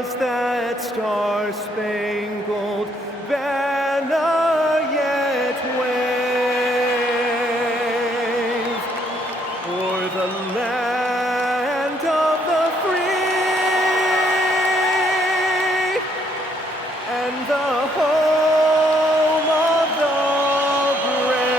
does that star-spangled banner yet wave o'er the land of the free and the home of the brave.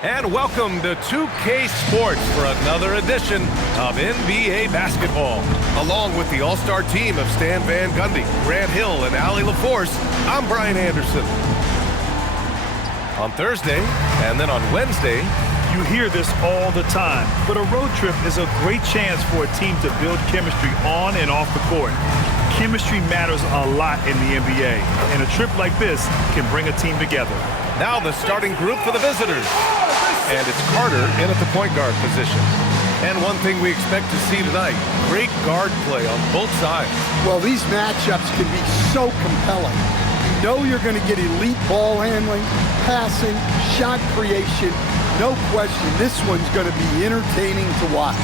And welcome to 2K Sports for another edition of NBA basketball. Along with the all-star team of Stan Van Gundy, Grant Hill, and Allie LaForce, I'm Brian Anderson. On Thursday, and then on Wednesday, you hear this all the time, but a road trip is a great chance for a team to build chemistry on and off the court. Chemistry matters a lot in the NBA, and a trip like this can bring a team together. Now the starting group for the visitors. And it's Carter in at the point guard position. And one thing we expect to see tonight, great guard play on both sides. Well, these matchups can be so compelling. You know you're going to get elite ball handling, passing, shot creation. No question, this one's going to be entertaining to watch.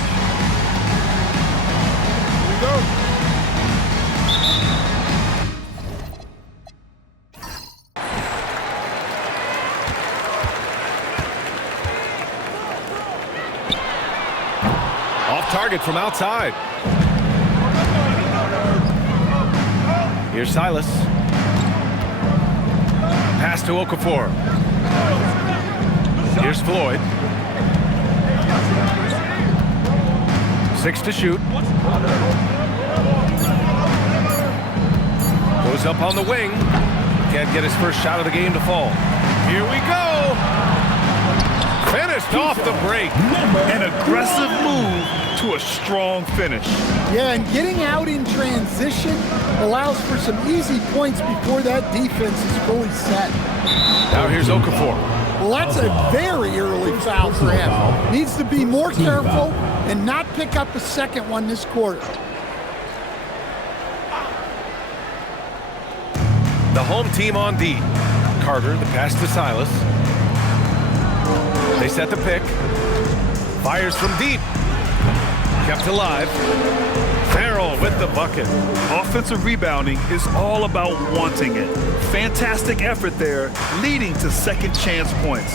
Here we go. Target from outside. Here's Silas. Pass to Okafor. Here's Floyd. 6 to shoot. Goes up on the wing. Can't get his first shot of the game to fall. Here we go. Finished off the break. An aggressive move to a strong finish. Yeah, and getting out in transition allows for some easy points before that defense is fully set. Now here's Okafor. Well, that's a very early foul for him. Needs to be more careful and not pick up a second one this quarter. The home team on D. Carter, the pass to Silas. They set the pick. Fires from deep. Kept alive. Farrell with the bucket. Offensive rebounding is all about wanting it. Fantastic effort there, leading to second chance points.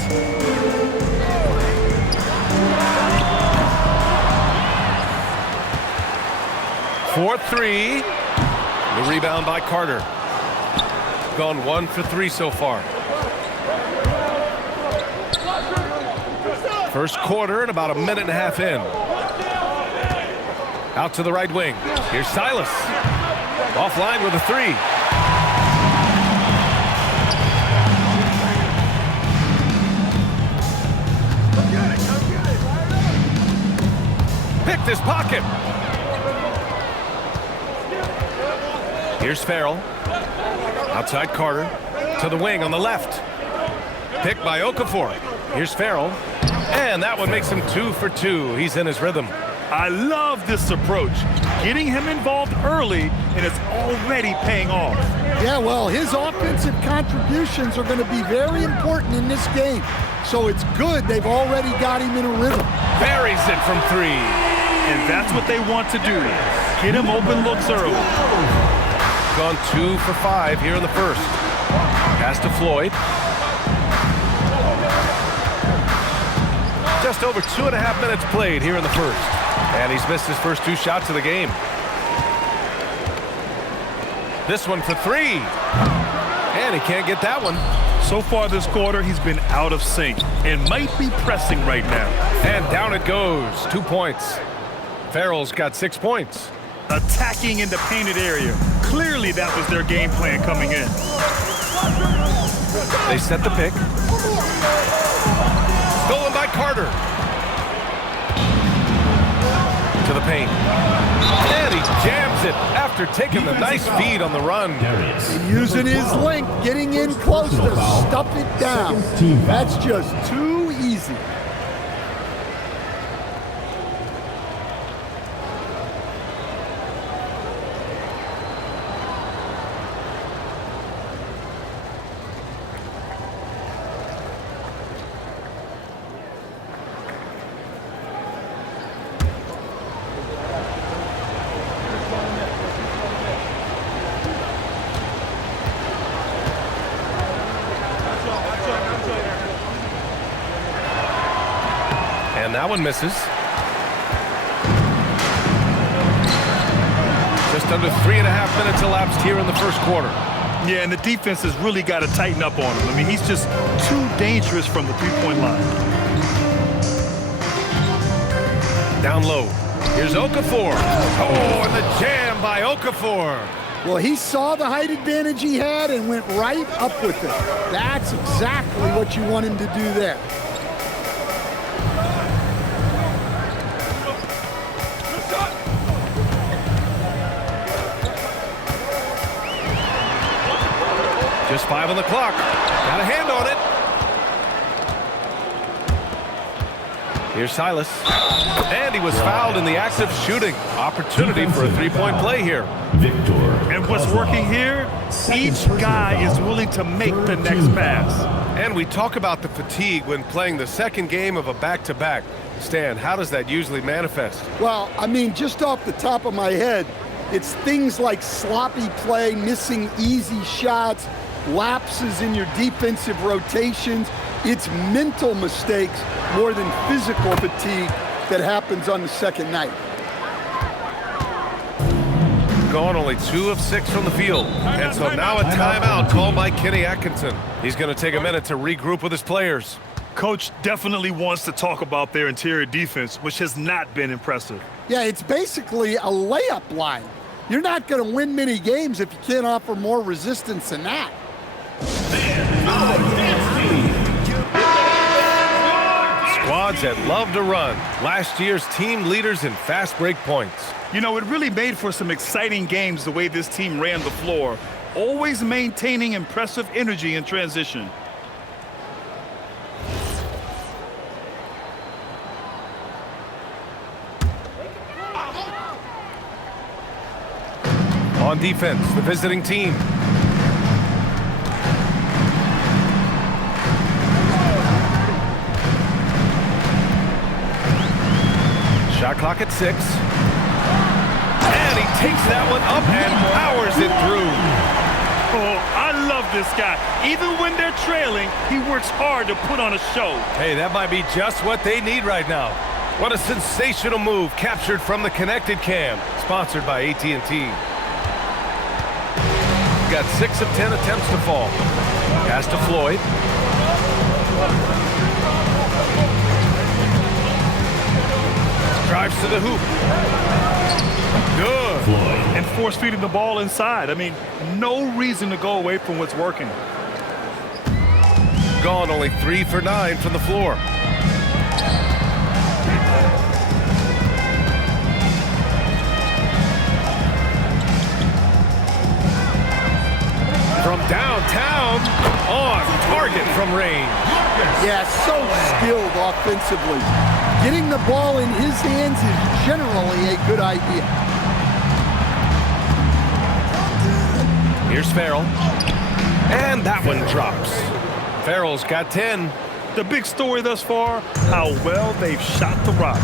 For 3. The rebound by Carter. Gone 1 for 3 so far. First quarter and about a minute and a half in. Out to the right wing. Here's Silas. Offline with a 3. Picked his pocket. Here's Farrell. Outside Carter. To the wing on the left. Picked by Okafor. Here's Farrell. And that one makes him 2 for 2. He's in his rhythm. I love this approach. Getting him involved early, and it's already paying off. Yeah, well, his offensive contributions are going to be very important in this game. So it's good they've already got him in a rhythm. Buries it from 3. And that's what they want to do. Get him open looks early. Gone 2 for 5 here in the first. Pass to Floyd. Just over 2.5 minutes played here in the first. And he's missed his first 2 shots of the game. This one for 3. And he can't get that one. So far this quarter, he's been out of sync and might be pressing right now. And down it goes. 2 points. Farrell's got 6 points. Attacking in the painted area. Clearly that was their game plan coming in. They set the pick. Stolen by Carter. To the paint. And he jams it after taking the nice feed on the run. And using his length, getting in close to stuff it down. That's just too easy. And that one misses. Just under 3.5 minutes elapsed here in the first quarter. Yeah, and the defense has really got to tighten up on him. I mean, he's just too dangerous from the three-point line. Down low. Here's Okafor. Oh, and the jam by Okafor. Well, he saw the height advantage he had and went right up with it. That's exactly what you want him to do there. Just 5 on the clock. Got a hand on it. Here's Silas. And he was fouled in the act of shooting. Opportunity for a three-point play here. And what's working here, each guy is willing to make the next pass. And we talk about the fatigue when playing the second game of a back-to-back. Stan, how does that usually manifest? Well, I mean, just off the top of my head, it's things like sloppy play, missing easy shots, lapses in your defensive rotations. It's mental mistakes more than physical fatigue that happens on the second night. Gone only 2 of 6 from the field. And so now a timeout called by Kenny Atkinson. He's going to take a minute to regroup with his players. Coach definitely wants to talk about their interior defense, which has not been impressive. Yeah, it's basically a layup line. You're not going to win many games if you can't offer more resistance than that. Squads that love to run. Last year's team leaders in fast break points. You know, it really made for some exciting games the way this team ran the floor, always maintaining impressive energy in transition. On defense, the visiting team. Shot clock at 6. And he takes that one up and powers it through. Oh, I love this guy. Even when they're trailing, he works hard to put on a show. Hey, that might be just what they need right now. What a sensational move captured from the Connected Cam, sponsored by AT&T. Got 6 of 10 attempts to fall. Pass to Floyd. Drives to the hoop. Good. Floyd. And force feeding the ball inside. I mean, no reason to go away from what's working. Gone only 3 for 9 from the floor. From downtown, on target from range. Yeah, so skilled offensively. Getting the ball in his hands is generally a good idea. Here's Farrell. And that one drops. Farrell's got 10. The big story thus far, how well they've shot the rock.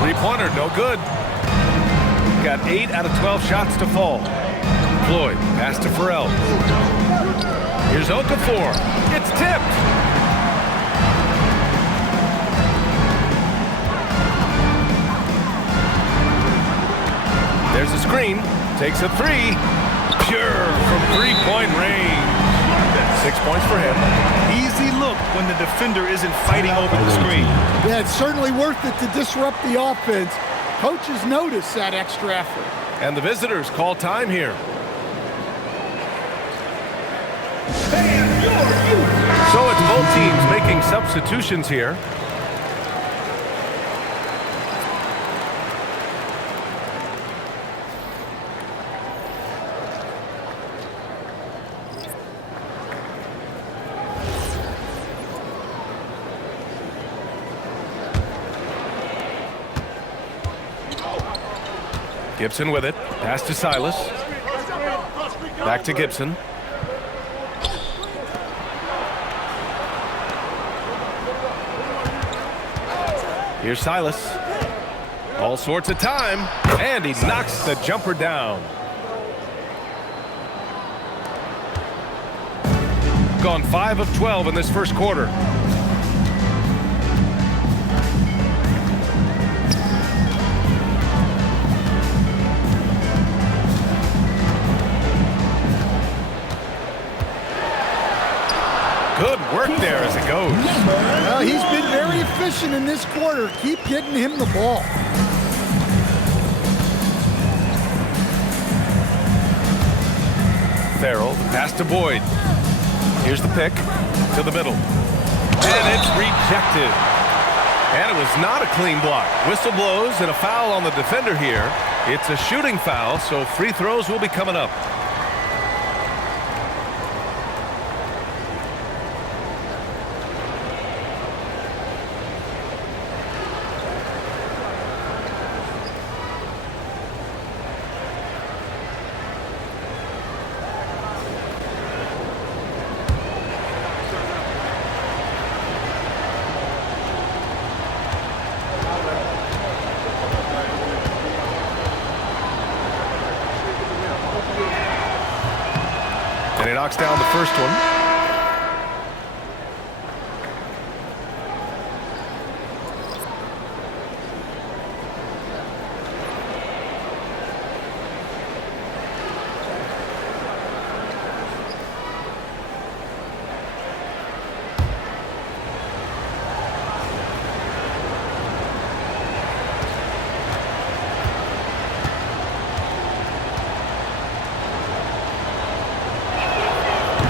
Three-pointer, no good. Got 8 out of 12 shots to fall. Floyd, pass to Farrell. Here's Okafor. It's tipped. There's a screen. Takes a 3. Pure from three-point range. 6 points for him. Easy look when the defender isn't fighting over the screen. Yeah, it's certainly worth it to disrupt the offense. Coaches notice that extra effort. And the visitors call time here. So it's both teams making substitutions here. Gibson with it. Pass to Silas. Back to Gibson. Here's Silas. All sorts of time. And he knocks the jumper down. They've gone 5 of 12 in this first quarter. Good work there as it goes. Well, he's been very efficient in this quarter. Keep getting him the ball. Farrell, the pass to Boyd. Here's the pick to the middle. And it's rejected. And it was not a clean block. Whistle blows and a foul on the defender here. It's a shooting foul, so free throws will be coming up. And he knocks down the first one.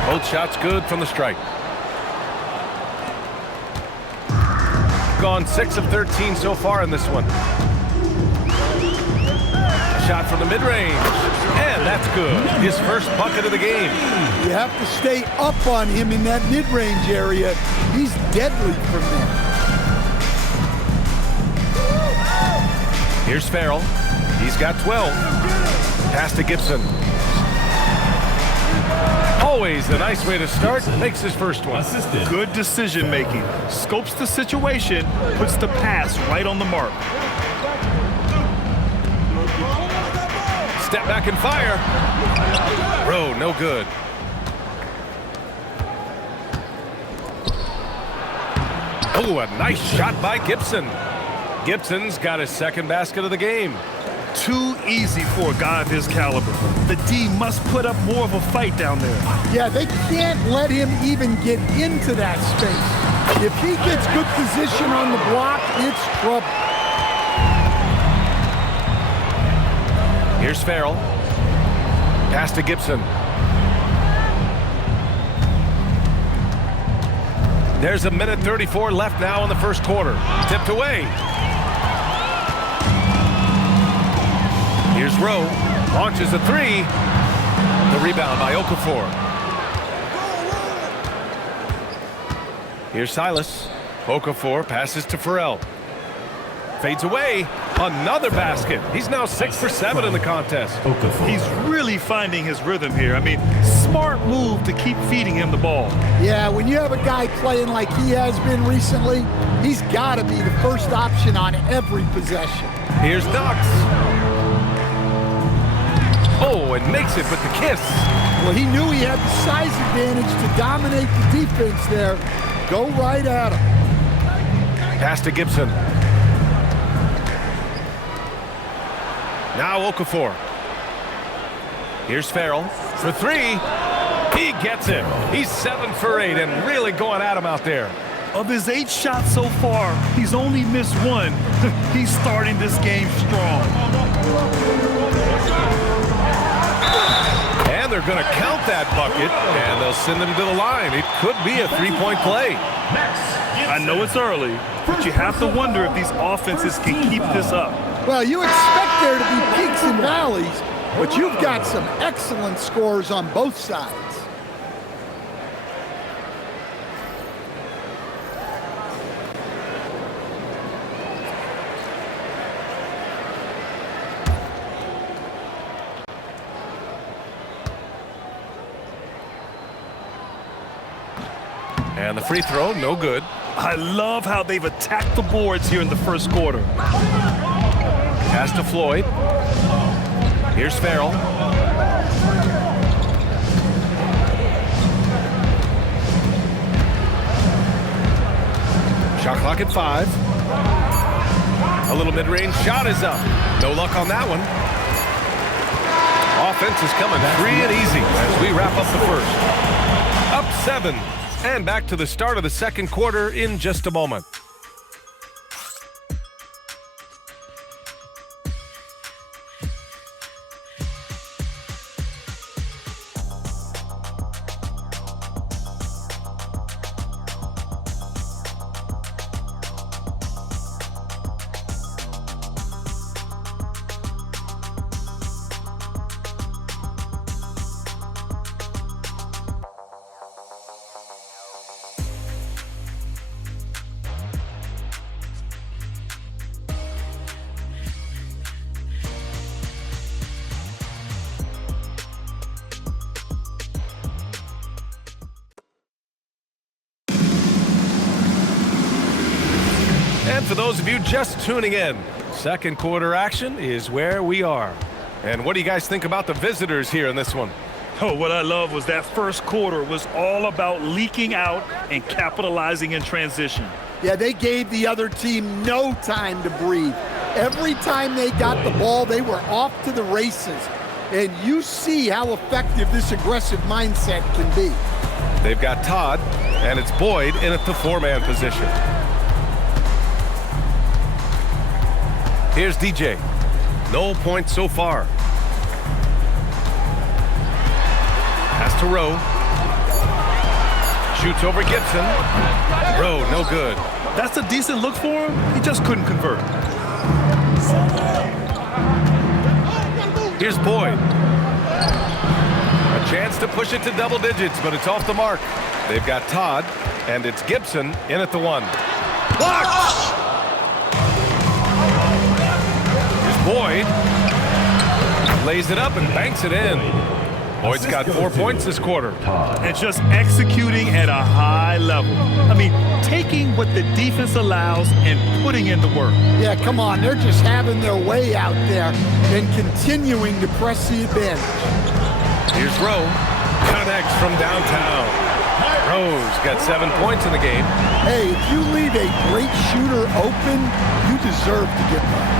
Both shots good from the stripe. Gone 6 of 13 so far in this one. Shot from the mid-range, and that's good. His first bucket of the game. You have to stay up on him in that mid-range area. He's deadly from there. Here's Farrell. He's got 12. Pass to Gibson. Always a nice way to start. Makes his first one. Good decision making. Scopes the situation, puts the pass right on the mark. Step back and fire. Rowe, no good. Oh, a nice shot by Gibson. Gibson's got his second basket of the game. Too easy for a guy of his caliber. The D must put up more of a fight down there. Yeah, they can't let him even get into that space. If he gets good position on the block, it's trouble. Here's Farrell. Pass to Gibson. There's a minute 34 left now in the first quarter. Tipped away. Here's Rowe. Launches a three. The rebound by Okafor. Here's Silas. Okafor passes to Farrell. Fades away. Another basket. He's now 6 for 7 in the contest. He's really finding his rhythm here. I mean, smart move to keep feeding him the ball. Yeah, when you have a guy playing like he has been recently, he's got to be the first option on every possession. Here's Knox. Oh, and makes it with the kiss. Well, he knew he had the size advantage to dominate the defense there. Go right at him. Pass to Gibson. Now Okafor. Here's Farrell for three. He gets it. He's 7 for 8 and really going at him out there. Of his 8 shots so far, he's only missed 1. He's starting this game strong. And they're going to count that bucket, and they'll send him to the line. It could be a three-point play. I know it's early, but you have to wonder if these offenses can keep this up. Well, you expect there to be peaks and valleys, but you've got some excellent scores on both sides. And the free throw, no good. I love how they've attacked the boards here in the first quarter. Pass to Floyd. Here's Farrell. Clock at 5. A little mid-range shot is up. No luck on that one. Offense is coming free and easy as we wrap up the first. Up 7, and back to the start of the second quarter in just a moment. And for those of you just tuning in, second quarter action is where we are. And what do you guys think about the visitors here in this one? Oh, what I love was that first quarter was all about leaking out and capitalizing in transition. Yeah, they gave the other team no time to breathe. Every time they got the ball, they were off to the races. And you see how effective this aggressive mindset can be. They've got Todd, and it's Boyd in at the 4-man position. Here's DJ. No points so far. Pass to Rowe. Shoots over Gibson. Rowe, no good. That's a decent look for him. He just couldn't convert. Here's Boyd. A chance to push it to double digits, but it's off the mark. They've got Todd, and it's Gibson in at the 1. Blocked! Boyd lays it up and banks it in. Boyd's got 4 points this quarter. And just executing at a high level. I mean, taking what the defense allows and putting in the work. Yeah, come on. They're just having their way out there and continuing to press the advantage. Here's Rowe. Connects from downtown. Rowe's got 7 points in the game. Hey, if you leave a great shooter open, you deserve to get that.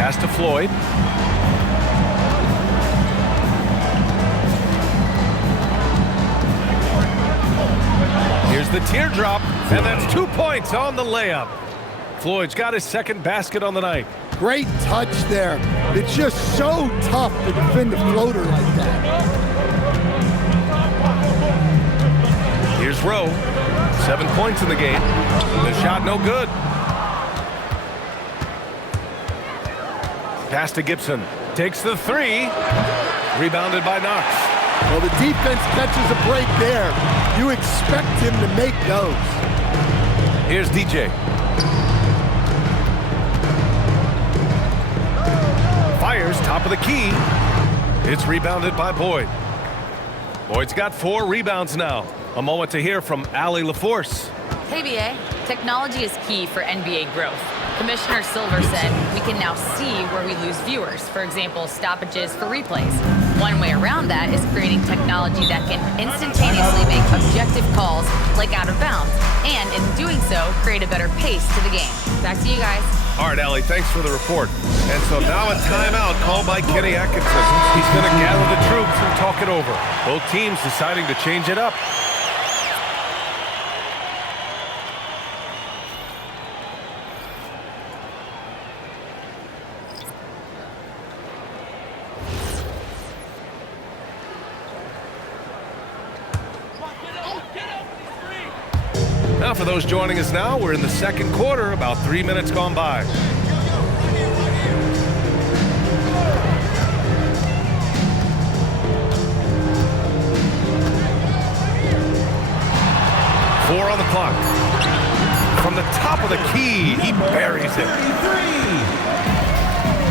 Pass to Floyd. Here's the teardrop, and that's 2 points on the layup. Floyd's got his second basket on the night. Great touch there. It's just so tough to defend a floater like that. Here's Rowe. 7 points in the game. The shot no good. Pass to Gibson. Takes the 3. Rebounded by Knox. Well, the defense catches a break there. You expect him to make those. Here's DJ. Fires top of the key. It's rebounded by Boyd. Boyd's got 4 rebounds now. A moment to hear from Allie LaForce. Hey, BA. Technology is key for NBA growth. Commissioner Silver said we can now see where we lose viewers, for example, stoppages for replays. One way around that is creating technology that can instantaneously make objective calls like out of bounds, and in doing so, create a better pace to the game. Back to you guys. All right, Allie, thanks for the report. And so now a timeout called by Kenny Atkinson. He's going to gather the troops and talk it over. Both teams deciding to change it up. Now, for those joining us now, we're in the second quarter, about 3 minutes gone by. Four on the clock. From the top of the key, he buries it.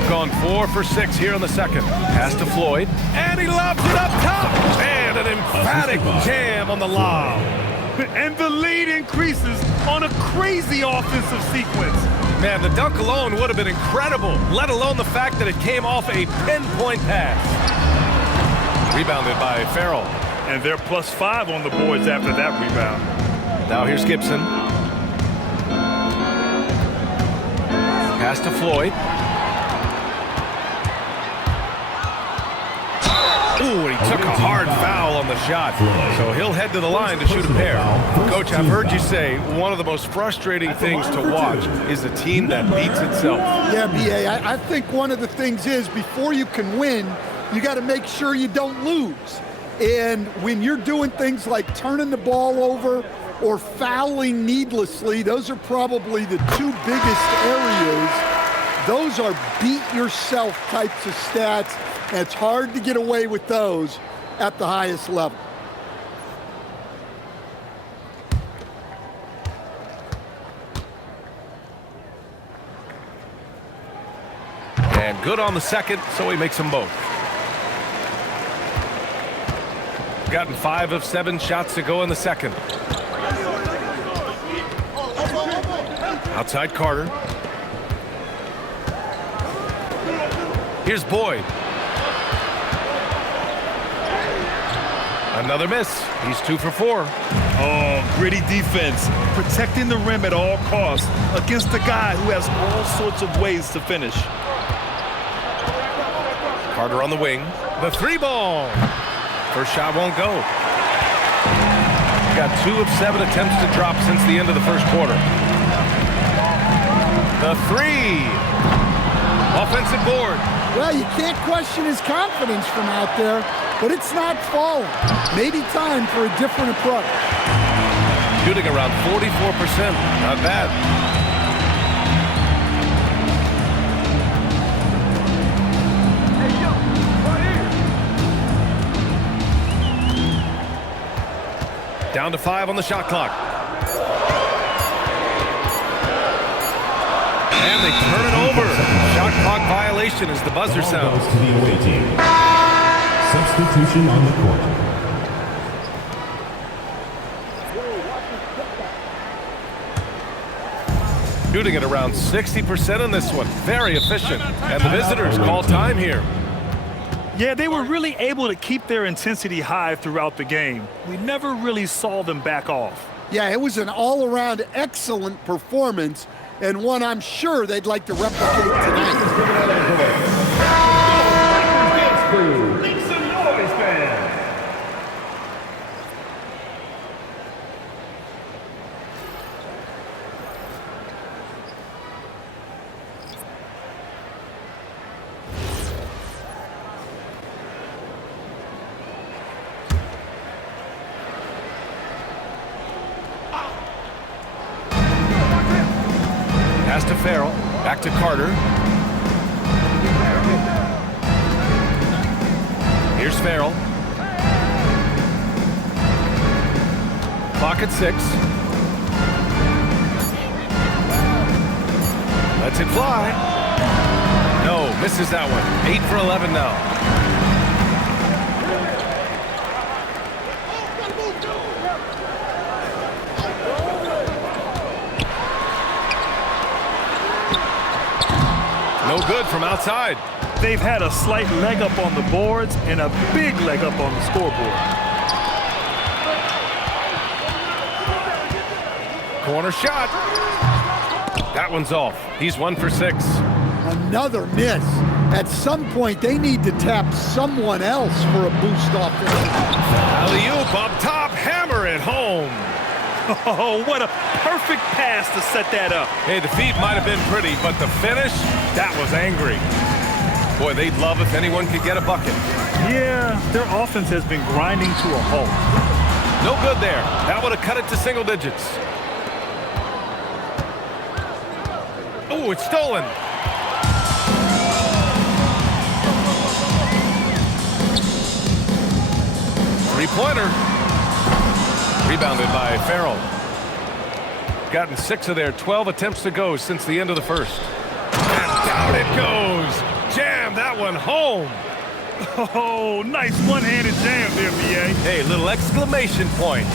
Gone 4 for 6 here in the second. Pass to Floyd, and he lobs it up top. And an emphatic jam on the lob. And the lead increases on a crazy offensive sequence. Man, the dunk alone would have been incredible, let alone the fact that it came off a pinpoint pass. Rebounded by Farrell. And they're +5 on the boards after that rebound. Now here's Gibson. Pass to Floyd. Ooh, and he took a hard foul on the shot. So he'll head to the line to shoot a pair. Coach, I've heard you say one of the most frustrating things to watch is a team that beats itself. Yeah, B.A., I think one of the things is before you can win, you got to make sure you don't lose. And when you're doing things like turning the ball over or fouling needlessly, those are probably the two biggest areas. Those are beat yourself types of stats. And it's hard to get away with those at the highest level. And good on the second, so he makes them both. Gotten 5 of 7 shots to go in the second. Outside Carter. Here's Boyd. Another miss. He's 2 for 4. Oh, gritty defense. Protecting the rim at all costs against a guy who has all sorts of ways to finish. Carter on the wing. The 3-ball. First shot won't go. Got 2 of 7 attempts to drop since the end of the first quarter. The 3. Offensive board. Well, you can't question his confidence from out there, but it's not falling. Maybe time for a different approach. Shooting around 44%. Not bad. Down to 5 on the shot clock. And they turn it over. Shot clock violation as the buzzer sounds. To the away team. Substitution on the court. Shooting at around 60% in this one. Very efficient. And the visitors call time here. Yeah, they were really able to keep their intensity high throughout the game. We never really saw them back off. Yeah, it was an all-around excellent performance, and one I'm sure they'd like to replicate tonight. Make some noise, fans. Pass to Farrell. Back to Carter. Here's Farrell. Clock at 6. Lets it fly. No, misses that one. 8 for 11 now. No good from outside. They've had a slight leg up on the boards and a big leg up on the scoreboard. Corner shot. That one's off. He's 1 for 6. Another miss. At some point, they need to tap someone else for a boost offense. Alley-oop up top. Hammer it home. Oh, what a perfect pass to set that up. Hey, the feet might have been pretty, but the finish, that was angry. Boy, they'd love if anyone could get a bucket. Yeah, their offense has been grinding to a halt. No good there. That would have cut it to single digits. Oh, it's stolen. Three-pointer. Rebounded by Farrell. Gotten 6 of their 12 attempts to go since the end of the first. And down it goes. Jam that one home. Oh, nice one-handed jam there, B.A. Hey, little exclamation point.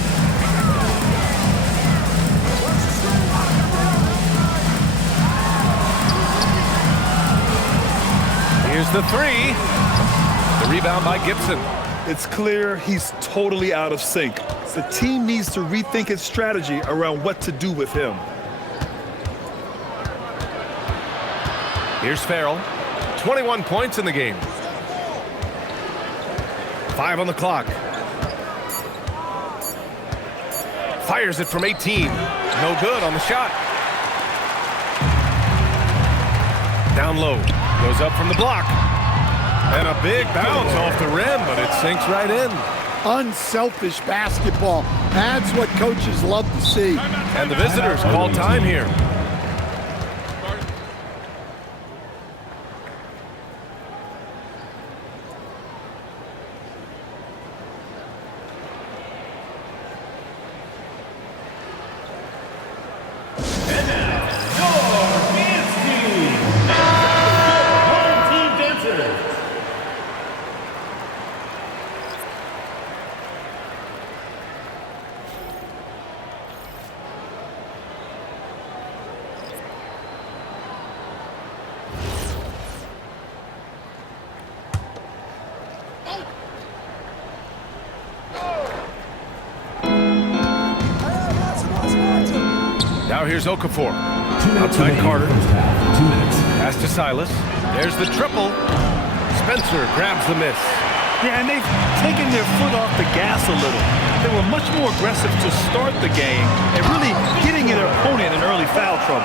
Here's the 3. The rebound by Gibson. It's clear he's totally out of sync. The team needs to rethink its strategy around what to do with him. Here's Farrell. 21 points in the game. 5 on the clock. Fires it from 18. No good on the shot. Down low. Goes up from the block. And a big bounce off the rim, but it sinks right in. Unselfish basketball. That's what coaches love to see. And the visitors call time here. Now here's Okafor. Outside Carter. 2 minutes. Pass to Silas. There's the triple. Spencer grabs the miss. Yeah, and they've taken their foot off the gas a little. They were much more aggressive to start the game and really getting their opponent in early foul trouble.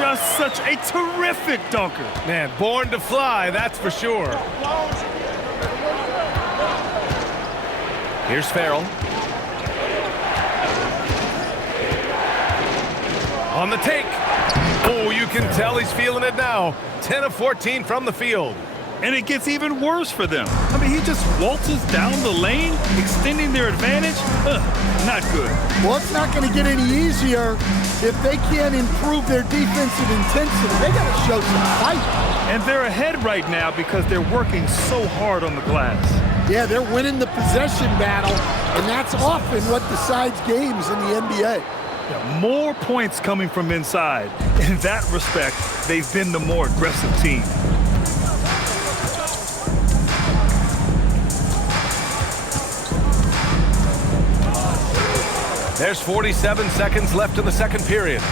Just such a terrific dunker. Man, born to fly, that's for sure. Here's Farrell. On the take. Oh, you can tell he's feeling it now. 10 of 14 from the field. And it gets even worse for them. I mean, he just waltzes down the lane, extending their advantage. Not good. Well, it's not going to get any easier if they can't improve their defensive intensity. They got to show some fight. And they're ahead right now because they're working so hard on the glass. Yeah, they're winning the possession battle, and that's often what decides games in the NBA. Yeah, more points coming from inside. In that respect, they've been the more aggressive team. There's 47 seconds left in the second period.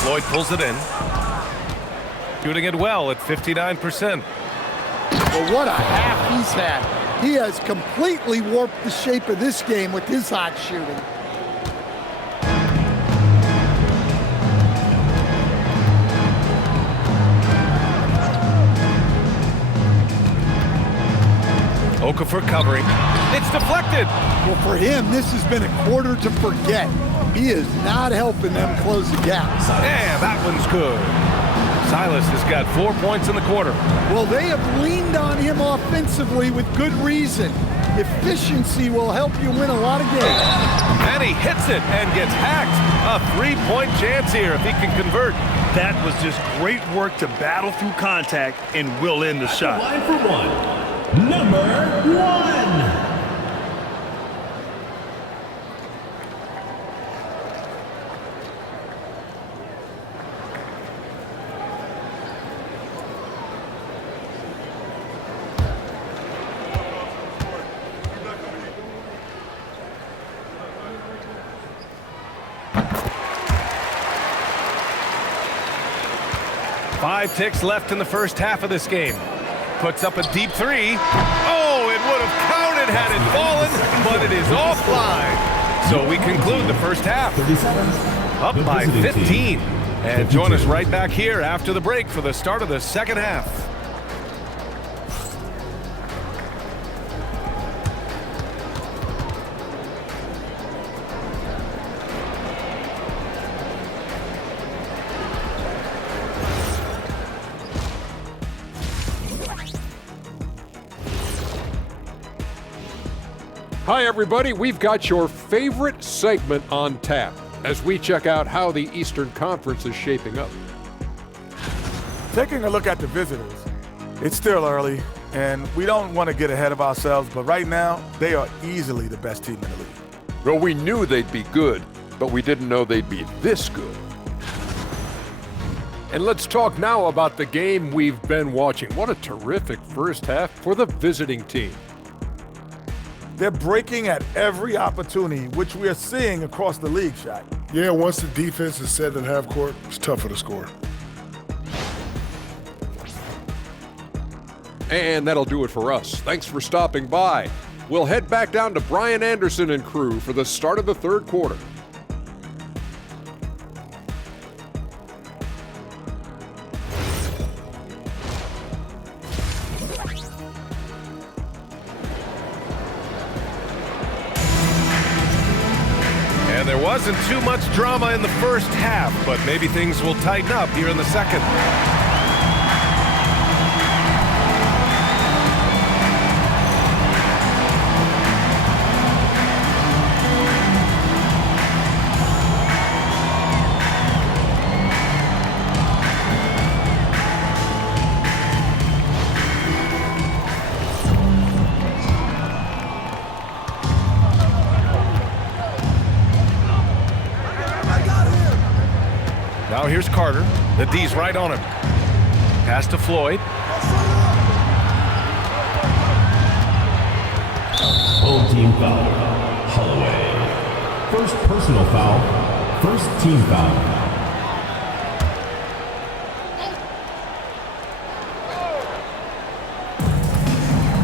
Floyd pulls it in. Shooting it well at 59%. Well, what a half he's had. He has completely warped the shape of this game with his hot shooting. Okafor covering. It's deflected. Well, for him, this has been a quarter to forget. He is not helping them close the gap. Yeah, that one's good. Silas has got 4 points in the quarter. Well, they have leaned on him offensively with good reason. Efficiency will help you win a lot of games. And he hits it and gets hacked. A 3-point chance here if he can convert. That was just great work to battle through contact and will end the shot. Line for one. Number 1. Five ticks left in the first half of this game. Puts up a deep three. Oh, it would have counted had it fallen, but it is offline. So we conclude the first half. 37. Up by 15. And join us right back here after the break for the start of the second half. Hi, everybody. We've got your favorite segment on tap as we check out how the Eastern Conference is shaping up. Taking a look at the visitors, it's still early, and we don't want to get ahead of ourselves, but right now, they are easily the best team in the league. Well, we knew they'd be good, but we didn't know they'd be this good. And let's talk now about the game we've been watching. What a terrific first half for the visiting team. They're breaking at every opportunity, which we are seeing across the league, Shaq. Yeah, once the defense is set in half court, it's tougher to score. And that'll do it for us. Thanks for stopping by. We'll head back down to Brian Anderson and crew for the start of the third quarter. And there wasn't too much drama in the first half, but maybe things will tighten up here in the second. Now here's Carter. The D's right on him. Pass to Floyd. Home team foul. Holloway. First personal foul. First team foul.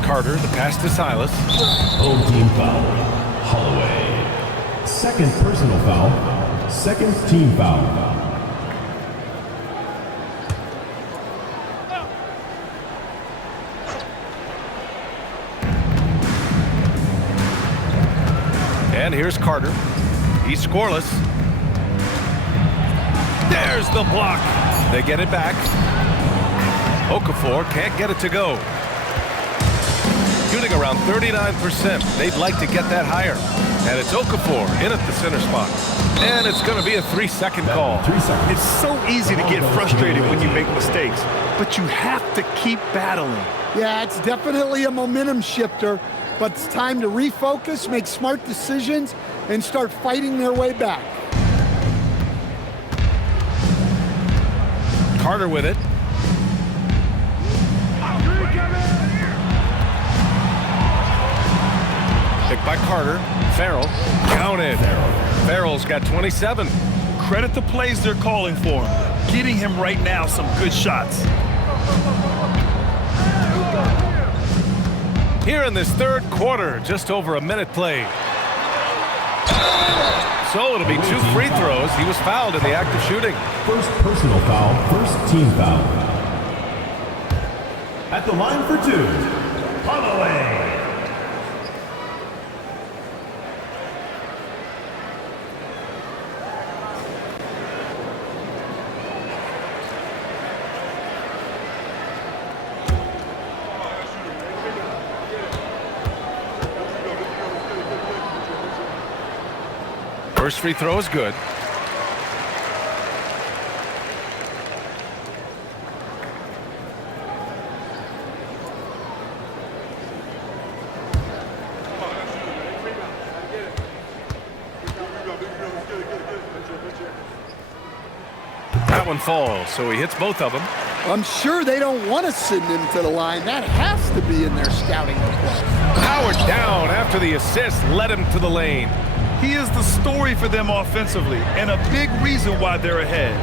Carter, the pass to Silas. Home team foul. Holloway. Second personal foul. Second team foul. And here's Carter. He's scoreless. There's the block. They get it back. Okafor can't get it to go. Shooting around 39%. They'd like to get that higher. And it's Okafor in at the center spot. And it's going to be a 3-second call. 3 seconds. It's so easy to get frustrated when you make mistakes, but you have to keep battling. Yeah, it's definitely a momentum shifter, but it's time to refocus, make smart decisions, and start fighting their way back. Carter with it. Picked by Carter. Farrell. Counted. Farrell's got 27. Credit the plays they're calling for him. Getting him right now some good shots. Here in this third quarter, just over a minute played. So it'll be 2 free throws. He was fouled in the act of shooting. First personal foul. First team foul. At the line for 2, Holloway. First free throw is good. That one falls, so he hits both of them. I'm sure they don't want to send him to the line. That has to be in their scouting report. Howard down after the assist led him to the lane. He is the story for them offensively, and a big reason why they're ahead.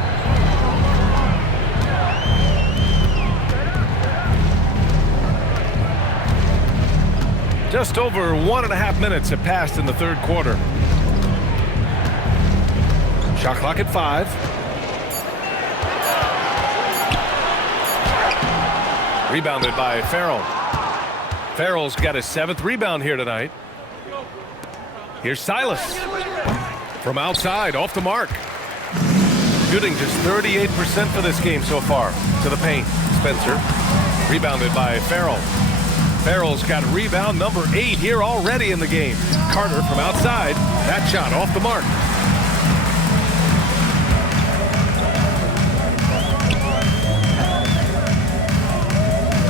Just over 1.5 minutes have passed in the third quarter. Shot clock at 5. Rebounded by Farrell. Farrell's got his 7th rebound here tonight. Here's Silas. From outside, off the mark. Shooting just 38% for this game so far. To the paint, Spencer. Rebounded by Farrell. Farrell's got rebound number 8 here already in the game. Carter from outside. That shot off the mark.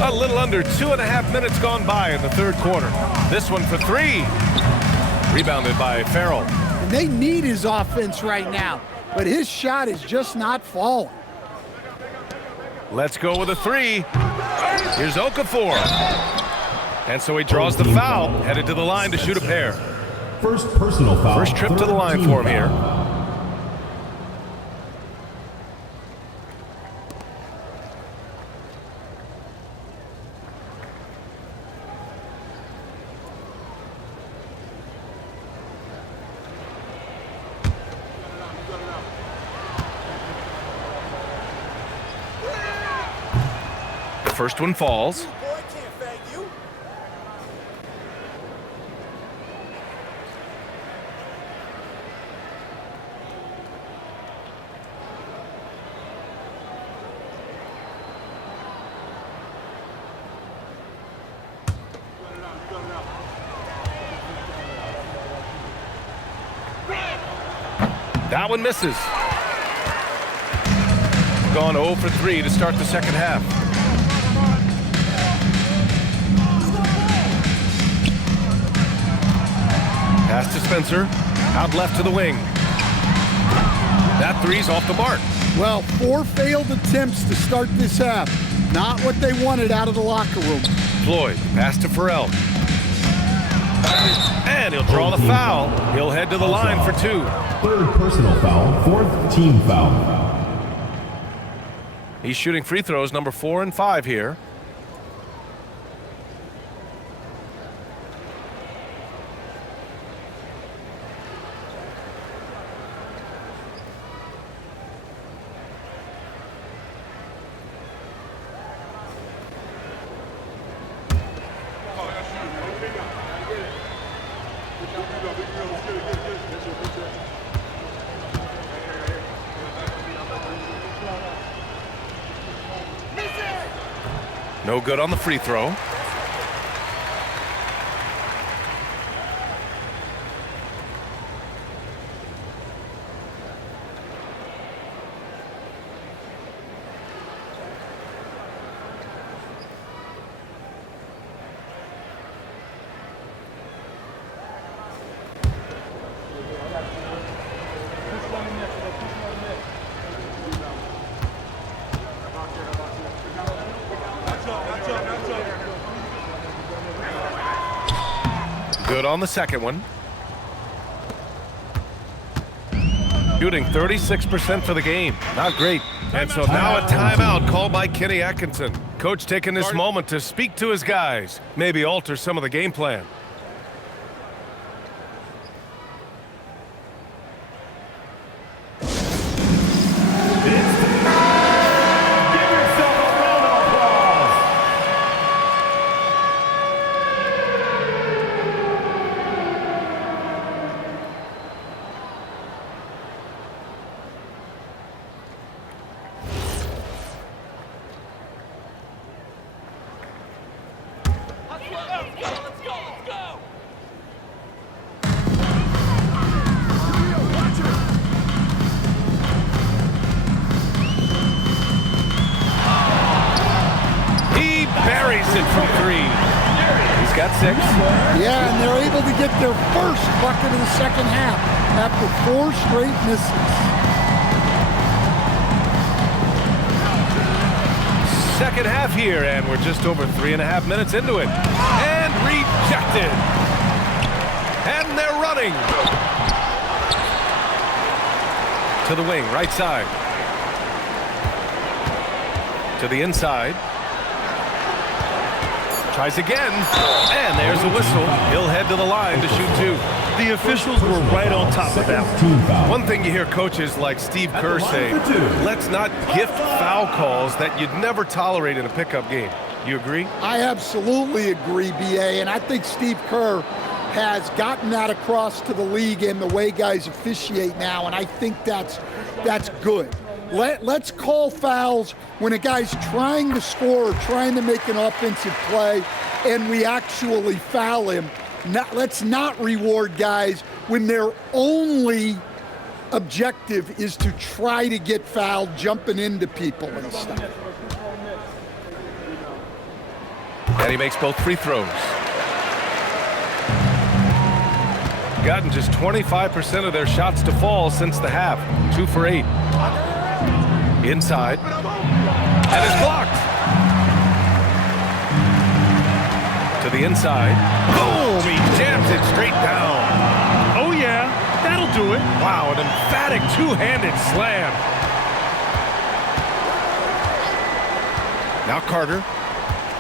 A little under 2.5 minutes gone by in the third quarter. This one for 3. Rebounded by Farrell. And they need his offense right now, but his shot is just not falling. Let's go with a 3. Here's Okafor. And so he draws the foul, headed to the line to shoot a pair. First personal foul. First trip to the line for him here. First one falls. That one misses. Gone 0 for 3 to start the second half. Pass to Spencer. Out left to the wing. That three's off the mark. Well, 4 failed attempts to start this half. Not what they wanted out of the locker room. Floyd, pass to Farrell. And he'll draw the foul. He'll head to the line for 2. Third personal foul, fourth team foul. He's shooting free throws number 4 and 5 here. No good on the free throw. Good on the second one. Shooting 36% for the game. Not great. And so now a timeout called by Kenny Atkinson. Coach taking this moment to speak to his guys. Maybe alter some of the game plan. From 3. He's got 6. Yeah, and they're able to get their first bucket of the second half after 4 straight misses. Second half here, and we're just over 3.5 minutes into it. And rejected. And they're running. To the wing, right side. To the inside. Tries again, and there's a whistle. He'll head to the line to shoot 2. The officials were right on top of that one. One thing you hear coaches like Steve Kerr say, let's not gift foul calls that you'd never tolerate in a pickup game. You agree? I absolutely agree, B.A., and I think Steve Kerr has gotten that across to the league and the way guys officiate now, and I think that's good. Let's call fouls when a guy's trying to score or trying to make an offensive play and we actually foul him. Let's not reward guys when their only objective is to try to get fouled, jumping into people and stuff. And he makes both free throws. Gotten just 25% of their shots to fall since the half. 2 for 8. Inside, and it's blocked. To the inside. Boom! He jams it straight down. Oh, yeah. That'll do it. Wow, an emphatic two-handed slam. Now Carter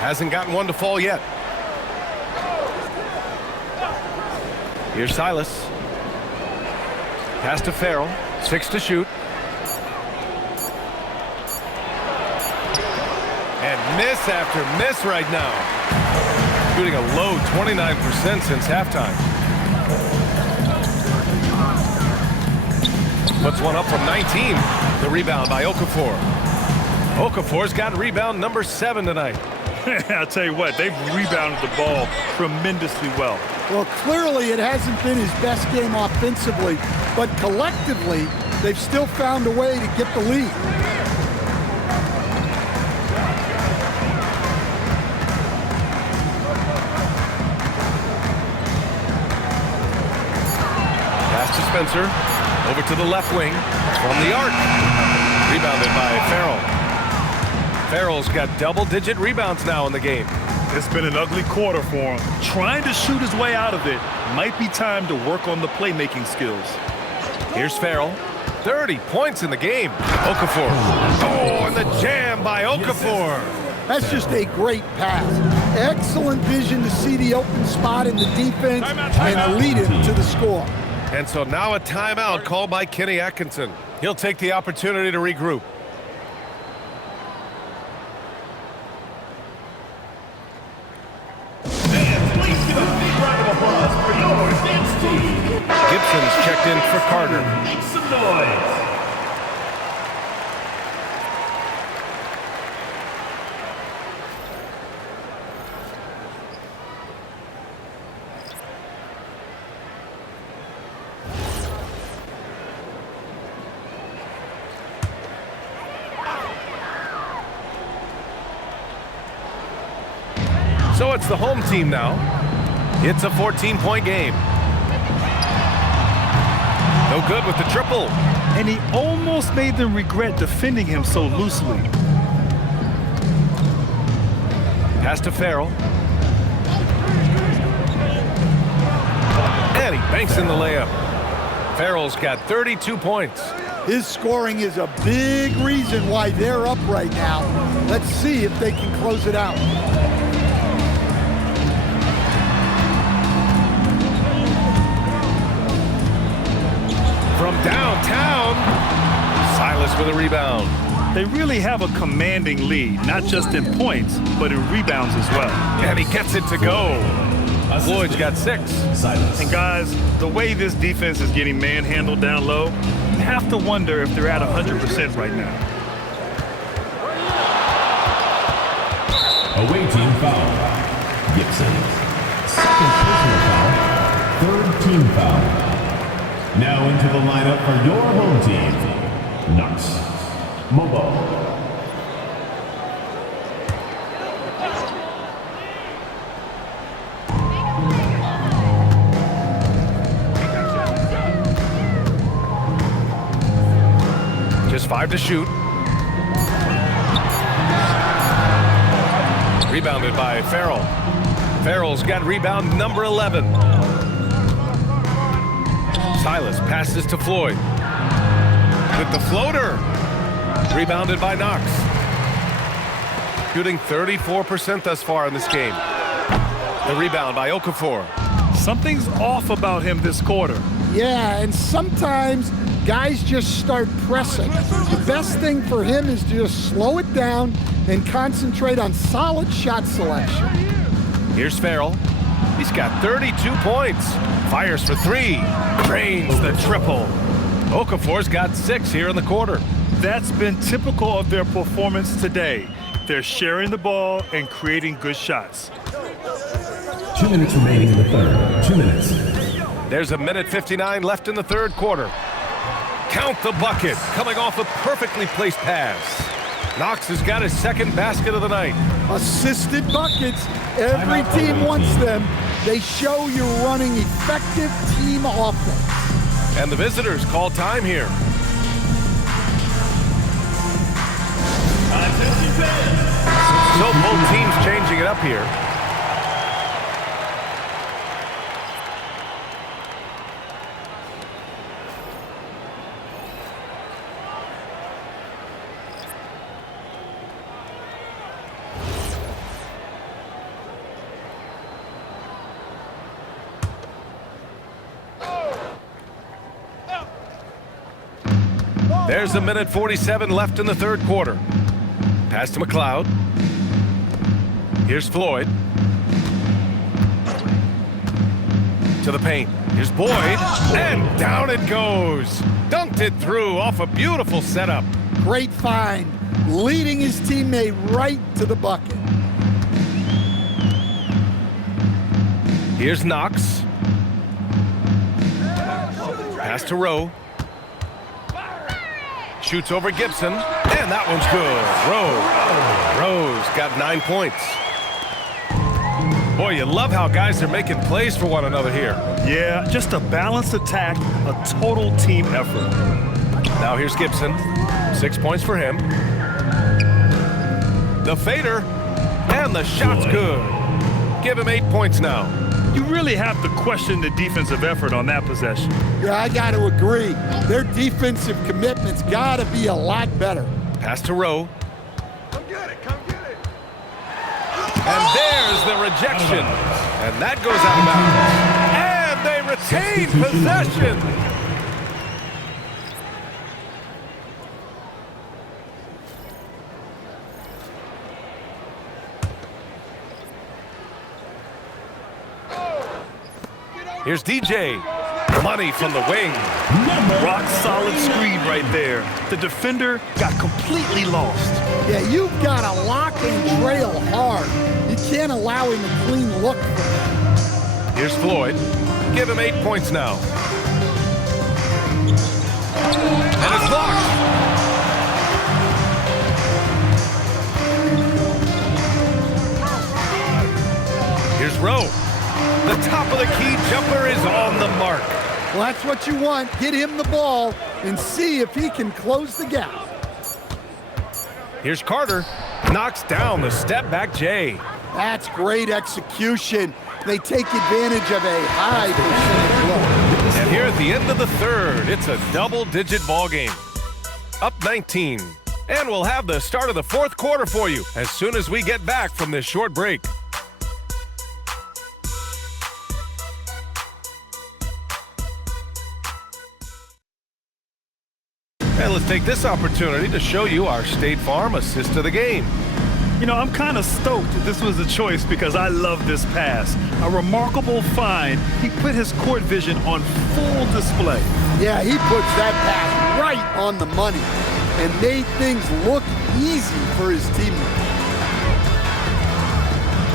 hasn't gotten one to fall yet. Here's Silas. Pass to Farrell. 6 to shoot. And miss after miss right now. Shooting a low 29% since halftime. Puts one up from 19. The rebound by Okafor. Okafor's got rebound number 7 tonight. I'll tell you what, they've rebounded the ball tremendously well. Well, clearly it hasn't been his best game offensively, but collectively, they've still found a way to get the lead. Pass to Spencer. Over to the left wing. From the arc. Rebounded by Farrell. Farrell's got double-digit rebounds now in the game. It's been an ugly quarter for him. Trying to shoot his way out of it. Might be time to work on the playmaking skills. Here's Farrell. 30 points in the game. Okafor. Oh, and the jam by Okafor. That's just a great pass. Excellent vision to see the open spot in the defense and lead it to the score. And so now a timeout called by Kenny Atkinson. He'll take the opportunity to regroup. Gibson's checked in for Carter. Make some noise. So it's the home team now. It's a 14-point game. No good with the triple. And he almost made them regret defending him so loosely. Pass to Farrell. And he banks in the layup. Farrell's got 32 points. His scoring is a big reason why they're up right now. Let's see if they can close it out. From downtown, Silas with a rebound. They really have a commanding lead, not just in points, but in rebounds as well. And he gets it to go. Floyd's got 6. Silas. And guys, the way this defense is getting manhandled down low, you have to wonder if they're at 100% right now. Away team foul. Gibson. Second personal foul. Third team foul. Now into the lineup for your home team. Knox. Mobo. Just 5 to shoot. Rebounded by Farrell. Farrell's got rebound number 11. Silas passes to Floyd. With the floater. Rebounded by Knox. Shooting 34% thus far in this game. The rebound by Okafor. Something's off about him this quarter. Yeah, and sometimes guys just start pressing. The best thing for him is to just slow it down and concentrate on solid shot selection. Here's Farrell. He's got 32 points. Fires for 3. Drains the triple. Okafor's got 6 here in the quarter. That's been typical of their performance today. They're sharing the ball and creating good shots. 2 minutes remaining in the third. 2 minutes. There's a minute 59 left in the third quarter. Count the bucket, coming off a perfectly placed pass. Knox has got his second basket of the night. Assisted buckets. Every team wants them. They show you're running effective team offense. And the visitors call time here. So both teams changing it up here. There's a minute 47 left in the third quarter. Pass to McLeod. Here's Floyd. To the paint. Here's Boyd. And down it goes. Dunked it through off a beautiful setup. Great find, leading his teammate right to the bucket. Here's Knox. Pass to Rowe. Shoots over Gibson, and that one's good. Rowe's got 9 points. Boy, you love how guys are making plays for one another here. Yeah, just a balanced attack, a total team effort. Now here's Gibson. 6 points for him. The fader, and the shot's good. Give him 8 points now. You really have to question the defensive effort on that possession. Yeah, I got to agree. Their defensive commitment's got to be a lot better. Pass to Rowe. Come get it. And there's the rejection. And that goes out of bounds. And they retain possession. Here's DJ. Money from the wing. Rock solid screen right there. The defender got completely lost. Yeah, you've got to lock and trail hard. You can't allow him a clean look. Here's Floyd. Give him 8 points now. And it's blocked. Here's Rowe. The top of the key jumper is on the mark. Well, that's what you want. Get him the ball and see if he can close the gap. Here's Carter. Knocks down the step-back J. That's great execution. They take advantage of a high percentage look. And here at the end of the third, it's a double-digit ball game. Up 19. And we'll have the start of the fourth quarter for you as soon as we get back from this short break. And let's take this opportunity to show you our State Farm assist of the game. You know, I'm kind of stoked that this was a choice because I love this pass. A remarkable find. He put his court vision on full display. Yeah, he puts that pass right on the money and made things look easy for his teammates.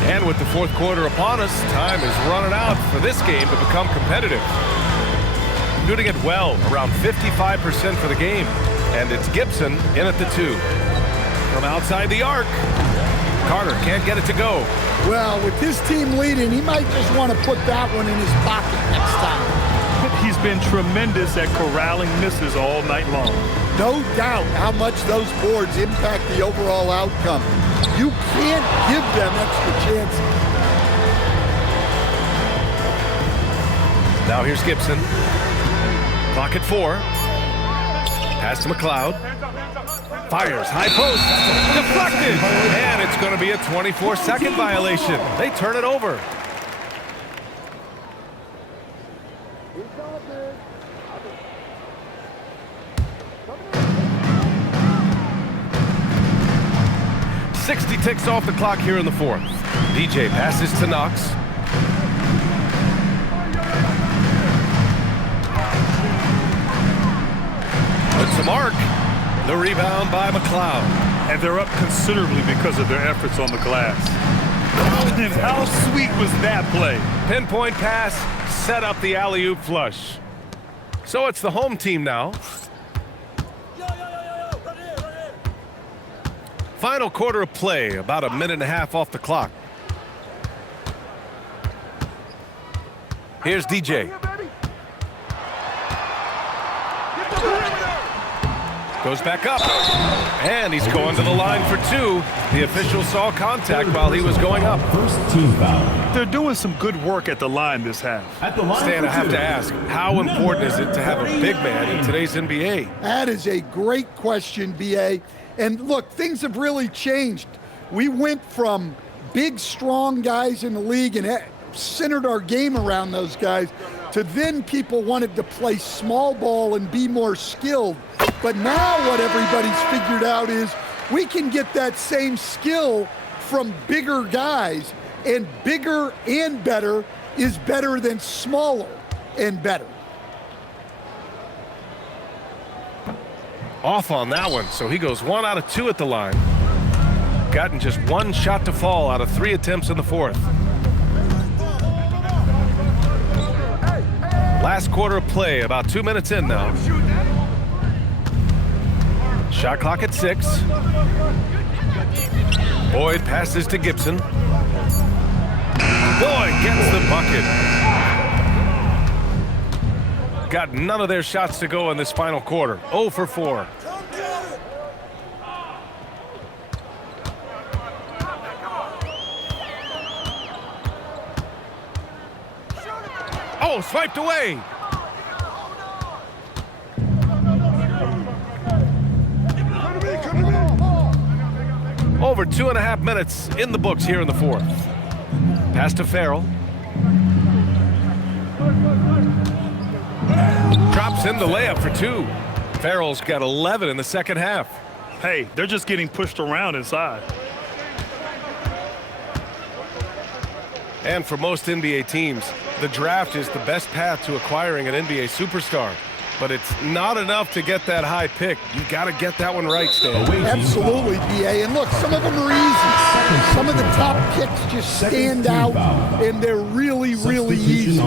And with the fourth quarter upon us, time is running out for this game to become competitive. Shooting it well, around 55% for the game. And it's Gibson in at the 2. From outside the arc, Carter can't get it to go. Well, with his team leading, he might just want to put that one in his pocket next time. He's been tremendous at corralling misses all night long. No doubt how much those boards impact the overall outcome. You can't give them extra chances. Now here's Gibson. Clock at 4. Pass to McLeod. Fires, high post, deflected, and it's going to be a 24-second violation. They turn it over. .60 ticks off the clock here in the fourth. DJ passes to Knox. Puts the mark. The rebound by McLeod. And they're up considerably because of their efforts on the glass. And how sweet was that play? Pinpoint pass, set up the alley-oop flush. So it's the home team now. Final quarter of play, about a minute and a half off the clock. Here's DJ. Goes back up, and he's going to the line for 2. The official saw contact while he was going up. First team foul. They're doing some good work at the line this half. At the line Stan, for I have two. to ask, how important is it to have a big man in today's NBA? That is a great question, B.A. And look, things have really changed. We went from big, strong guys in the league and centered our game around those guys to then people wanted to play small ball and be more skilled. But now what everybody's figured out is we can get that same skill from bigger guys, and bigger and better is better than smaller and better. Off on that one, so he goes 1 out of 2 at the line. Gotten just 1 shot to fall out of 3 attempts in the fourth. Last quarter of play, about 2 minutes in now. Shot clock at 6. Boyd passes to Gibson. Boyd gets the bucket. Got none of their shots to go in this final quarter. 0 for 4. Oh, swiped away. Over 2.5 minutes in the books here in the fourth. Pass to Farrell. Drops in the layup for 2. Farrell's got 11 in the second half. Hey, they're just getting pushed around inside. And for most NBA teams, the draft is the best path to acquiring an NBA superstar. But it's not enough to get that high pick. You've got to get that one right, Stan. Absolutely, BA. And look, some of them are easy. Some of the top picks just stand out, and they're really, really easy.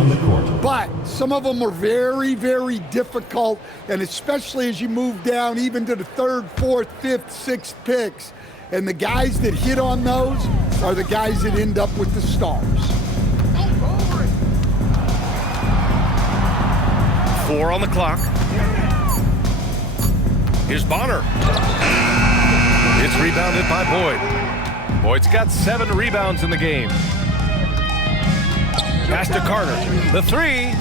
But some of them are very, very difficult, and especially as you move down even to the 3rd, 4th, 5th, 6th picks. And the guys that hit on those are the guys that end up with the stars. 4 on the clock. Here's Bonner. It's rebounded by Boyd. Boyd's got 7 rebounds in the game. Pass to Carter. The 3.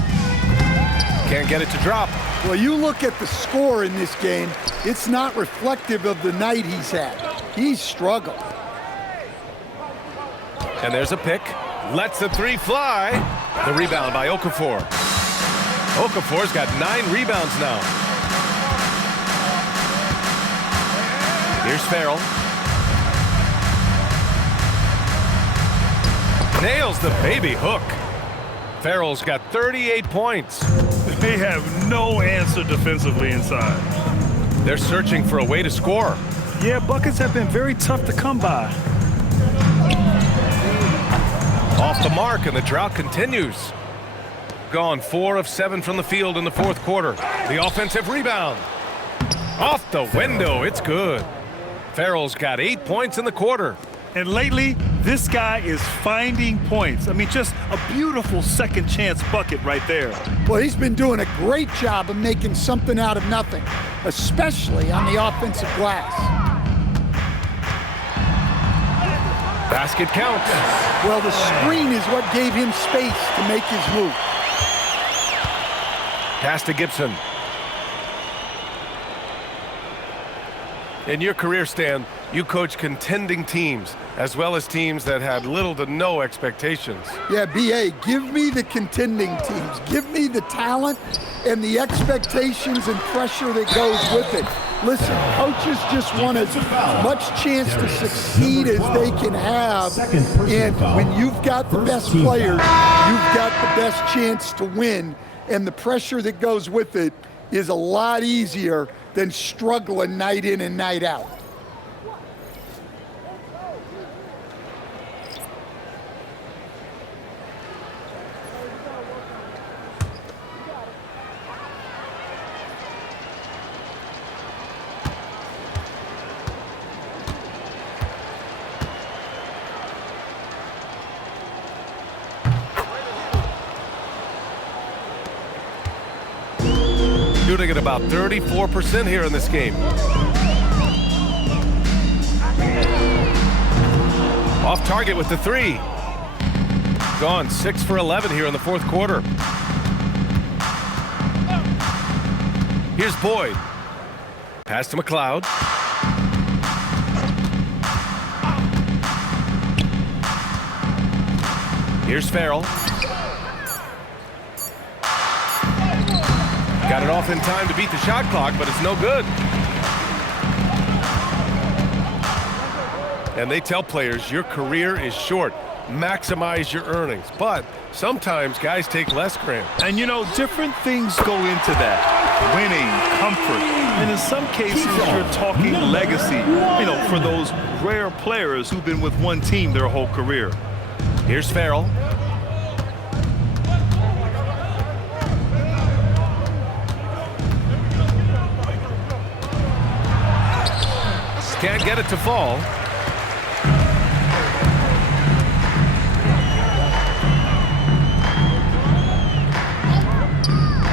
Can't get it to drop. Well, you look at the score in this game, it's not reflective of the night he's had. He's struggled. And there's a pick. Lets the 3 fly. The rebound by Okafor. Okafor's got 9 rebounds now. Here's Farrell. Nails the baby hook. Farrell's got 38 points. They have no answer defensively inside. They're searching for a way to score. Yeah, buckets have been very tough to come by. Off the mark, and the drought continues. Gone 4 of 7 from the field in the fourth quarter. The offensive rebound. Off the window, it's good. Farrell's got 8 points in the quarter. And lately, this guy is finding points. I mean, just a beautiful second chance bucket right there. Well, he's been doing a great job of making something out of nothing, especially on the offensive glass. Basket counts. Well, the screen is what gave him space to make his move. Pass to Gibson. In your career, Stan, you coach contending teams, as well as teams that had little to no expectations. Yeah, BA, give me the contending teams. Give me the talent and the expectations and pressure that goes with it. Listen, coaches just want as much chance to succeed as they can have. And when you've got the best players, you've got the best chance to win. And the pressure that goes with it is a lot easier than struggling night in and night out. Shooting at about 34% here in this game. Off target with the 3. Gone 6 for 11 here in the fourth quarter. Here's Boyd. Pass to McLeod. Here's Farrell. Got it off in time to beat the shot clock, but it's no good. And they tell players your career is short. Maximize your earnings. But sometimes guys take less grant. And you know, different things go into that. Winning, comfort, and in some cases you're talking legacy, you know, for those rare players who've been with one team their whole career. Here's Farrell. Can't get it to fall.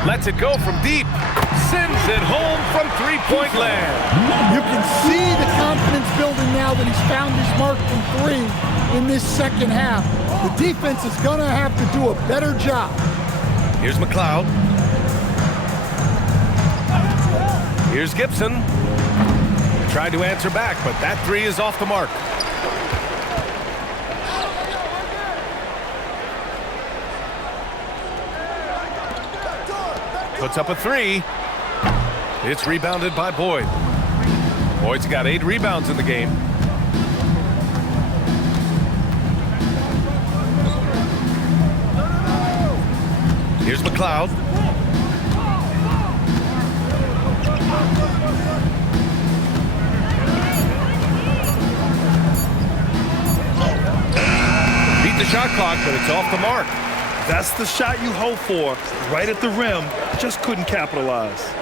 Lets it go from deep. Sends it home from three-point land. You can see the confidence building now that he's found his mark from three in this second half. The defense is going to have to do a better job. Here's McLeod. Here's Gibson. Tried to answer back, but that three is off the mark. Puts up a three. It's rebounded by Boyd. Boyd's got 8 rebounds in the game. Here's McLeod. Beat the shot clock, but it's off the mark. That's the shot you hope for, right at the rim, just couldn't capitalize.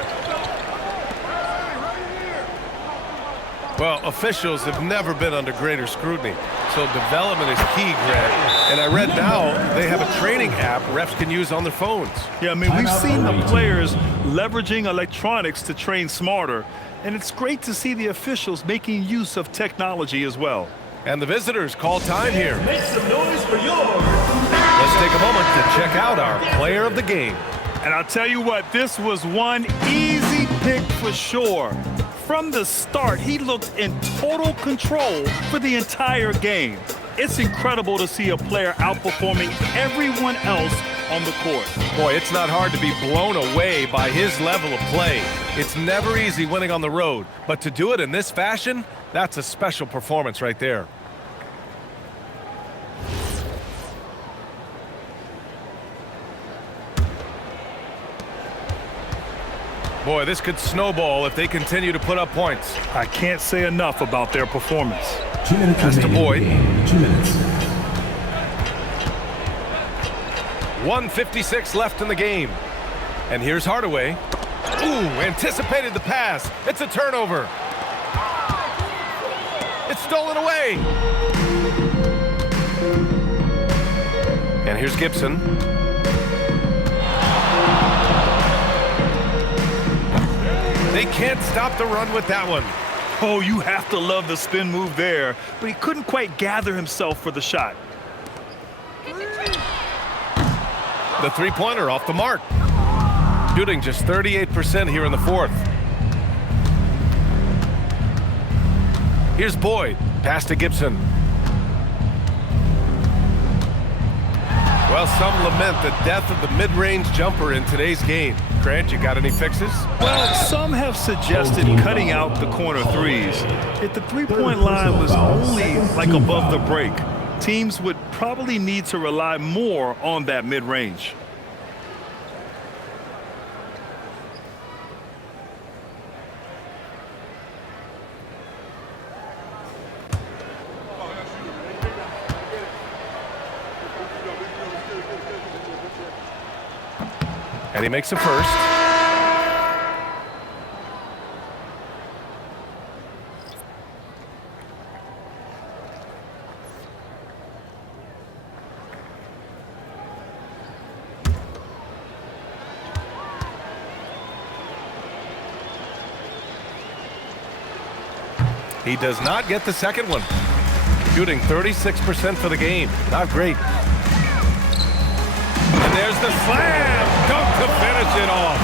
Well, officials have never been under greater scrutiny, so development is key, Grant. And I read now they have a training app refs can use on their phones. Yeah, I mean, we've seen the players leveraging electronics to train smarter, and it's great to see the officials making use of technology as well. And the visitors call time here. Make some noise for yours. Let's take a moment to check out our player of the game. And I'll tell you what, this was one easy pick for sure. From the start, he looked in total control for the entire game. It's incredible to see a player outperforming everyone else on the court. Boy, it's not hard to be blown away by his level of play. It's never easy winning on the road, but to do it in this fashion, that's a special performance right there. Boy, this could snowball if they continue to put up points. I can't say enough about their performance. 2 minutes Pass to remaining. Boyd. 2 minutes. 1:56 left in the game. And here's Hardaway. Ooh, anticipated the pass. It's a turnover. It's stolen away. And here's Gibson. They can't stop the run with that one. Oh, you have to love the spin move there, but he couldn't quite gather himself for the shot. The three-pointer off the mark. Shooting just 38% here in the fourth. Here's Boyd. Pass to Gibson. Well, some lament the death of the mid-range jumper in today's game. Grant, you got any fixes? Well, some have suggested cutting out the corner threes. If the three-point line was only like above the break, teams would probably need to rely more on that mid-range. And he makes a first. He does not get the second one. Shooting 36% for the game. Not great. And there's the slam dunk to finish it off.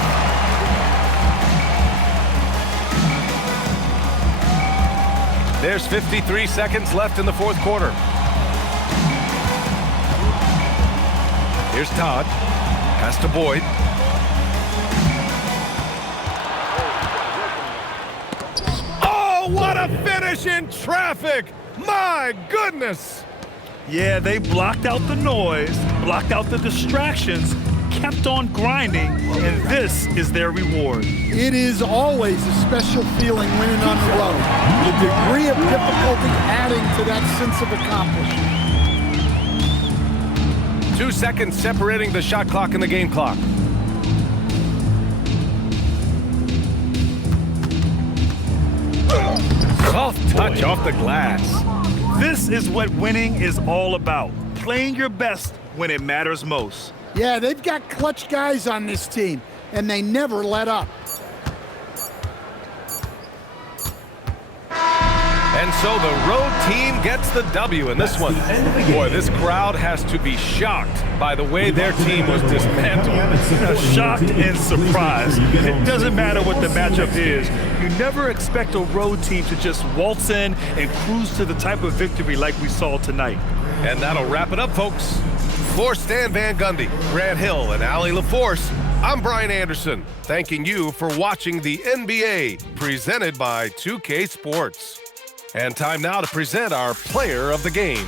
There's 53 seconds left in the fourth quarter. Here's Todd. Pass to Boyd. Oh, what a finish in traffic! My goodness! Yeah, they blocked out the noise, blocked out the distractions, kept on grinding, and this is their reward. It is always a special feeling winning on the road. The degree of difficulty adding to that sense of accomplishment. 2 seconds separating the shot clock and the game clock. Soft touch off the glass. This is what winning is all about. Playing your best when it matters most. Yeah, they've got clutch guys on this team, and they never let up. And so the road team gets the W in this one. Boy, this crowd has to be shocked by the way their team was dismantled. Shocked and surprised. It doesn't matter what the matchup is. You never expect a road team to just waltz in and cruise to the type of victory like we saw tonight. And that'll wrap it up, folks. For Stan Van Gundy, Grant Hill, and Allie LaForce, I'm Brian Anderson, thanking you for watching the NBA, presented by 2K Sports. And time now to present our player of the game.